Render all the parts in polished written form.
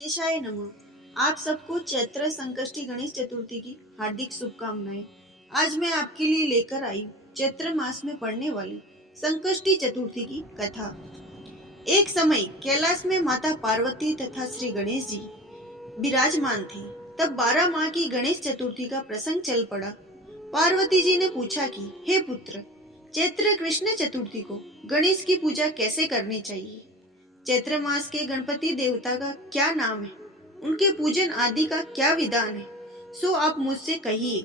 गणेशाय नमः। आप सबको चैत्र संकष्टी गणेश चतुर्थी की हार्दिक शुभकामनाएं। आज मैं आपके लिए लेकर आई चैत्र मास में पड़ने वाली संकष्टी चतुर्थी की कथा। एक समय कैलाश में माता पार्वती तथा श्री गणेश जी विराजमान थे। तब 12 माह की गणेश चतुर्थी का प्रसंग चल पड़ा। पार्वती जी ने पूछा कि हे पुत्र, चैत्र कृष्ण चतुर्थी को गणेश की पूजा कैसे करनी चाहिए? चैत्र मास के गणपति देवता का क्या नाम है? उनके पूजन आदि का क्या विधान है? सो आप मुझसे कहिए।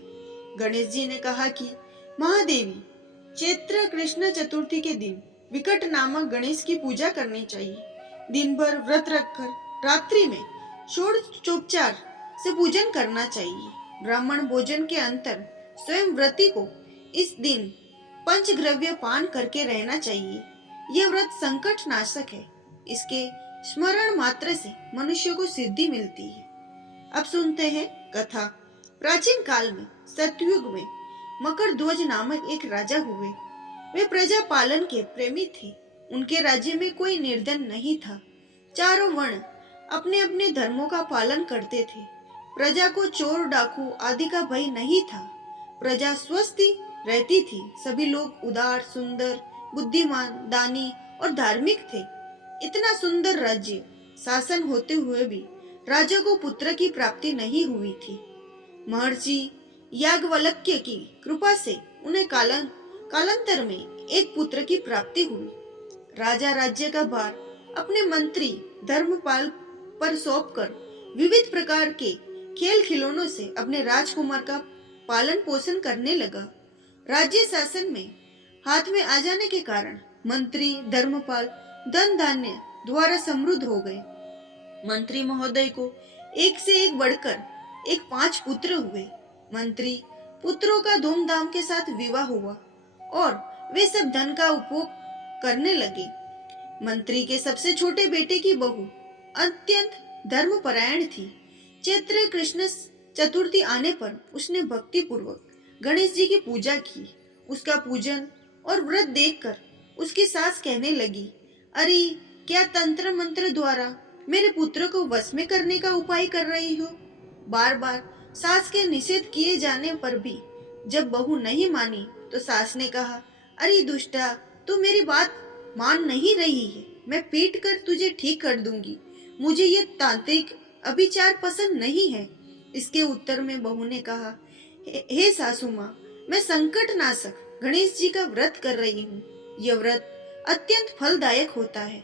गणेश जी ने कहा कि महादेवी, चैत्र कृष्ण चतुर्थी के दिन विकट नामक गणेश की पूजा करनी चाहिए। दिन भर व्रत रखकर रात्रि में षोडशोपचार से पूजन करना चाहिए। ब्राह्मण भोजन के अंतर स्वयं व्रती को इस दिन पंचगव्य पान करके रहना चाहिए। यह व्रत संकट नाशक है। इसके स्मरण मात्र से मनुष्य को सिद्धि मिलती है। अब सुनते हैं कथा। प्राचीन काल में सतयुग में मकरध्वज नामक एक राजा हुए। वे प्रजा पालन के प्रेमी थे। उनके राज्य में कोई निर्धन नहीं था। चारों वर्ण अपने अपने धर्मों का पालन करते थे। प्रजा को चोर डाकू आदि का भय नहीं था। प्रजा स्वस्थ रहती थी। सभी लोग उदार, सुंदर, बुद्धिमान, दानी और धार्मिक थे। इतना सुंदर राज्य शासन होते हुए भी राजा को पुत्र की प्राप्ति नहीं हुई थी। महर्षि याज्ञवल्क्य की कृपा से उन्हें कालांतर में एक पुत्र की प्राप्ति हुई। राजा राज्य का भार अपने मंत्री धर्मपाल पर सौंपकर विविध प्रकार के खेल खिलौनों से अपने राजकुमार का पालन पोषण करने लगा। राज्य शासन में हाथ में आ जाने के कारण मंत्री धर्मपाल धन धान्य द्वारा समृद्ध हो गए। मंत्री महोदय को एक से एक बढ़कर एक 5 पुत्र हुए। मंत्री पुत्रों का धूमधाम के साथ विवाह हुआ और वे सब धन का उपभोग करने लगे। मंत्री के सबसे छोटे बेटे की बहू अत्यंत धर्मपरायण थी। चैत्र कृष्ण चतुर्थी आने पर उसने भक्ति पूर्वक गणेश जी की पूजा की। उसका पूजन और व्रत देखकर उसकी सास कहने लगी, अरे क्या तंत्र मंत्र द्वारा मेरे पुत्र को वश में करने का उपाय कर रही हो? बार बार सास के निषेध किए जाने पर भी जब बहू नहीं मानी तो सास ने कहा, अरे दुष्टा, तू मेरी बात मान नहीं रही है। मैं पीट कर तुझे ठीक कर दूंगी। मुझे ये तांत्रिक अभिचार पसंद नहीं है। इसके उत्तर में बहू ने कहा, हे सासू माँ, मैं संकट नाशक गणेश जी का व्रत कर रही हूँ। यह व्रत अत्यंत फलदायक होता है।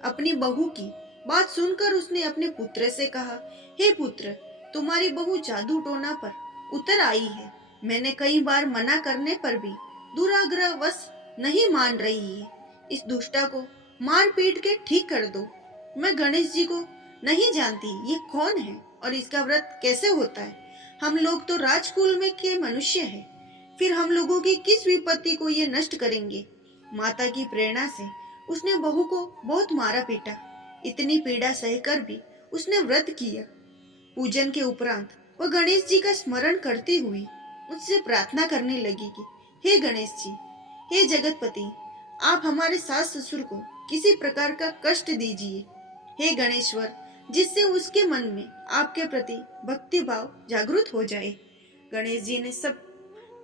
अपनी बहू की बात सुनकर उसने अपने पुत्र से कहा, हे पुत्र, तुम्हारी बहू जादू टोना पर उतर आई है। मैंने कई बार मना करने पर भी दुराग्रह वश नहीं मान रही है। इस दुष्टा को मार पीट के ठीक कर दो। मैं गणेश जी को नहीं जानती ये कौन है और इसका व्रत कैसे होता है। हम लोग तो राजकुल में के मनुष्य हैं। फिर हम लोगों की किस विपत्ति को ये नष्ट करेंगे? माता की प्रेरणा से उसने बहू को बहुत मारा पीटा। इतनी पीड़ा सहकर भी उसने व्रत किया। पूजन के उपरांत वह गणेश जी का स्मरण करती हुई उससे प्रार्थना करने लगी कि हे गणेश जी, हे जगतपति, आप हमारे सास ससुर को किसी प्रकार का कष्ट दीजिए। हे गणेश्वर, जिससे उसके मन में आपके प्रति भक्ति भाव जागृत हो जाए। गणेश जी ने सब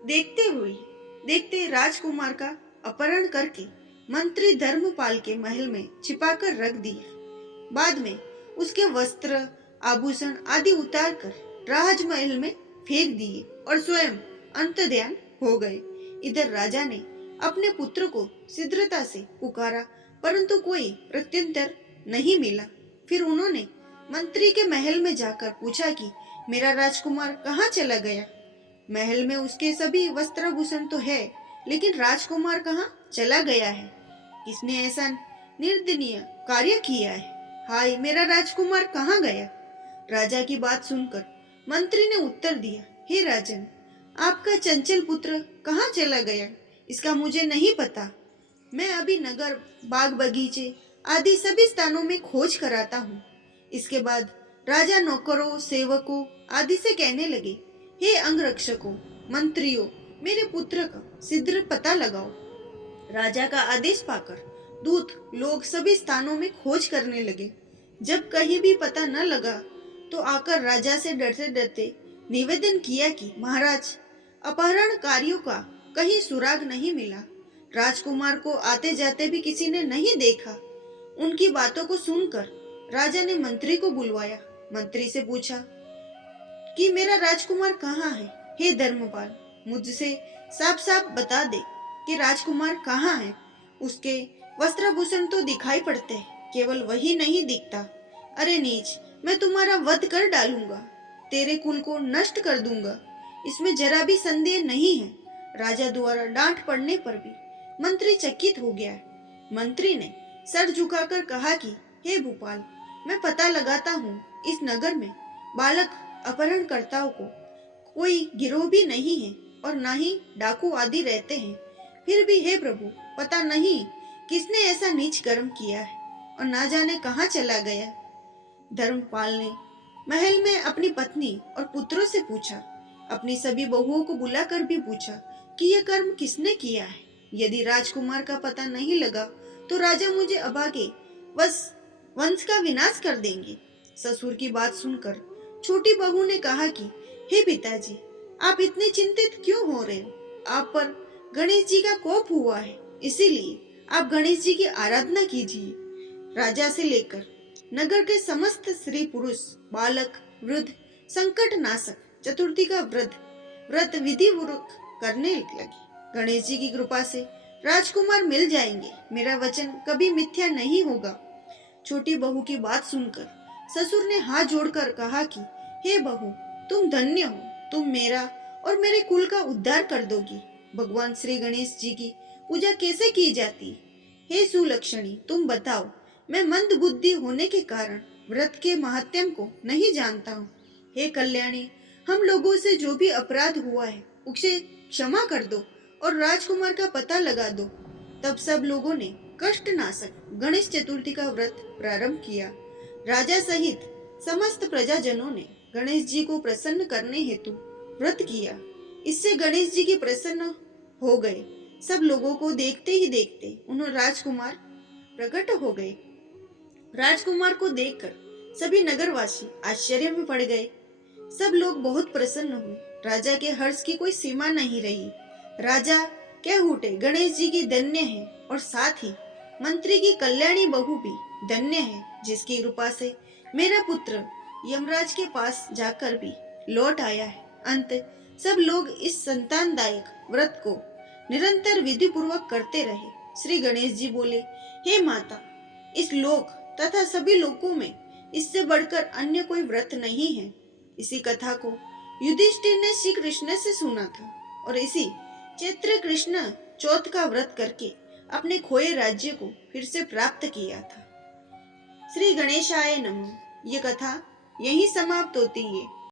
देखते राजकुमार का अपहरण करके मंत्री धर्मपाल के महल में छिपाकर रख दिया। बाद में उसके वस्त्र आभूषण आदि उतारकर राजमहल में फेंक दिए और स्वयं अंतर्ध्यान हो गए। इधर राजा ने अपने पुत्र को शीघ्रता से पुकारा, परंतु कोई प्रत्युत्तर नहीं मिला। फिर उन्होंने मंत्री के महल में जाकर पूछा कि मेरा राजकुमार कहाँ चला गया? महल में उसके सभी वस्त्राभूषण तो है, लेकिन राजकुमार कहाँ चला गया है? किसने ऐसा निर्दयनीय कार्य किया है? हाय, मेरा राजकुमार कहाँ गया? राजा की बात सुनकर मंत्री ने उत्तर दिया, हे राजन, आपका चंचल पुत्र कहाँ चला गया इसका मुझे नहीं पता। मैं अभी नगर, बाग बगीचे आदि सभी स्थानों में खोज कराता हूँ। इसके बाद राजा नौकरों, सेवकों आदि से कहने लगे, हे अंगरक्षकों, मंत्रियों, मेरे पुत्र का शीघ्र पता लगाओ। राजा का आदेश पाकर दूत लोग सभी स्थानों में खोज करने लगे। जब कहीं भी पता न लगा तो आकर राजा से डरते डरते निवेदन किया कि महाराज, अपहरणकारियों का कहीं सुराग नहीं मिला। राजकुमार को आते जाते भी किसी ने नहीं देखा। उनकी बातों को सुनकर राजा ने मंत्री को बुलवाया। मंत्री से पूछा कि मेरा राजकुमार कहाँ है? हे धर्मपाल, मुझसे साफ साफ बता दे कि राजकुमार कहाँ है। उसके वस्त्रभूषण तो दिखाई पड़ते हैं, केवल वही नहीं दिखता। अरे नीच, मैं तुम्हारा वध कर डालूंगा, तेरे कुल को नष्ट कर दूंगा, इसमें जरा भी संदेह नहीं है। राजा द्वारा डांट पड़ने पर भी मंत्री चकित हो गया है। मंत्री ने सर झुकाकर कहा कि हे भूपाल, मैं पता लगाता हूँ इस नगर में बालक अपहरणकर्ताओं को कोई गिरोह भी नहीं है और न ही डाकू आदि रहते हैं। फिर भी हे प्रभु, पता नहीं किसने ऐसा नीच कर्म किया है और ना जाने कहाँ चला गया। धर्मपाल ने महल में अपनी पत्नी और पुत्रों से पूछा, अपनी सभी बहुओं को बुलाकर भी पूछा कि यह कर्म किसने किया है। यदि राजकुमार का पता नहीं लगा तो राजा मुझे अभागे वंश का विनाश कर देंगे। ससुर की बात सुनकर छोटी बहू ने कहा कि हे पिताजी, आप इतने चिंतित क्यों हो रहे हो? आप पर गणेश जी का कोप हुआ है, इसीलिए आप गणेश जी की आराधना कीजिए। राजा से लेकर नगर के समस्त स्त्री पुरुष, बालक, वृद्ध संकट नाशक चतुर्थी का व्रत विधि पूर्वक करने लगे। गणेश जी की कृपा से राजकुमार मिल जाएंगे, मेरा वचन कभी मिथ्या नहीं होगा। छोटी बहू की बात सुनकर ससुर ने हाथ जोड़कर कहा कि हे बहू, तुम धन्य हो, तुम मेरा और मेरे कुल का उद्धार कर दोगी। भगवान श्री गणेश जी की पूजा कैसे की जाती? हे सुलक्षणी, तुम बताओ। मैं मंद बुद्धि होने के कारण व्रत के महात्म्य को नहीं जानता हूँ। हे कल्याणी, हम लोगों से जो भी अपराध हुआ है उसे क्षमा कर दो और राजकुमार का पता लगा दो। तब सब लोगों ने कष्ट नाशक गणेश चतुर्थी का व्रत प्रारंभ किया। राजा सहित समस्त प्रजाजनों ने गणेश जी को प्रसन्न करने हेतु व्रत किया। इससे गणेश जी की प्रसन्न हो गए। सब लोगों को देखते ही देखते उन्होंने राजकुमार प्रकट हो गए। राजकुमार को देखकर सभी नगरवासी आश्चर्य में पड़ गए। सब लोग बहुत प्रसन्न हुए। राजा के हर्ष की कोई सीमा नहीं रही। राजा कह उठे, गणेश जी की धन्य है और साथ ही मंत्री की कल्याणी बहू भी धन्य है, जिसकी कृपा से मेरा पुत्र यमराज के पास जाकर भी लौट आया है। अंत सब लोग इस संतानदायक व्रत को निरंतर विधि पूर्वक करते रहे। श्री गणेश जी बोले, हे माता, इस लोक तथा सभी लोकों में इससे बढ़कर अन्य कोई व्रत नहीं है। इसी कथा को युधिष्ठिर ने श्री कृष्ण से सुना था और इसी चैत्र कृष्ण चौथ का व्रत करके अपने खोए राज्य को फिर से प्राप्त किया था। श्री गणेशाय नमः। ये कथा यहीं समाप्त होती है।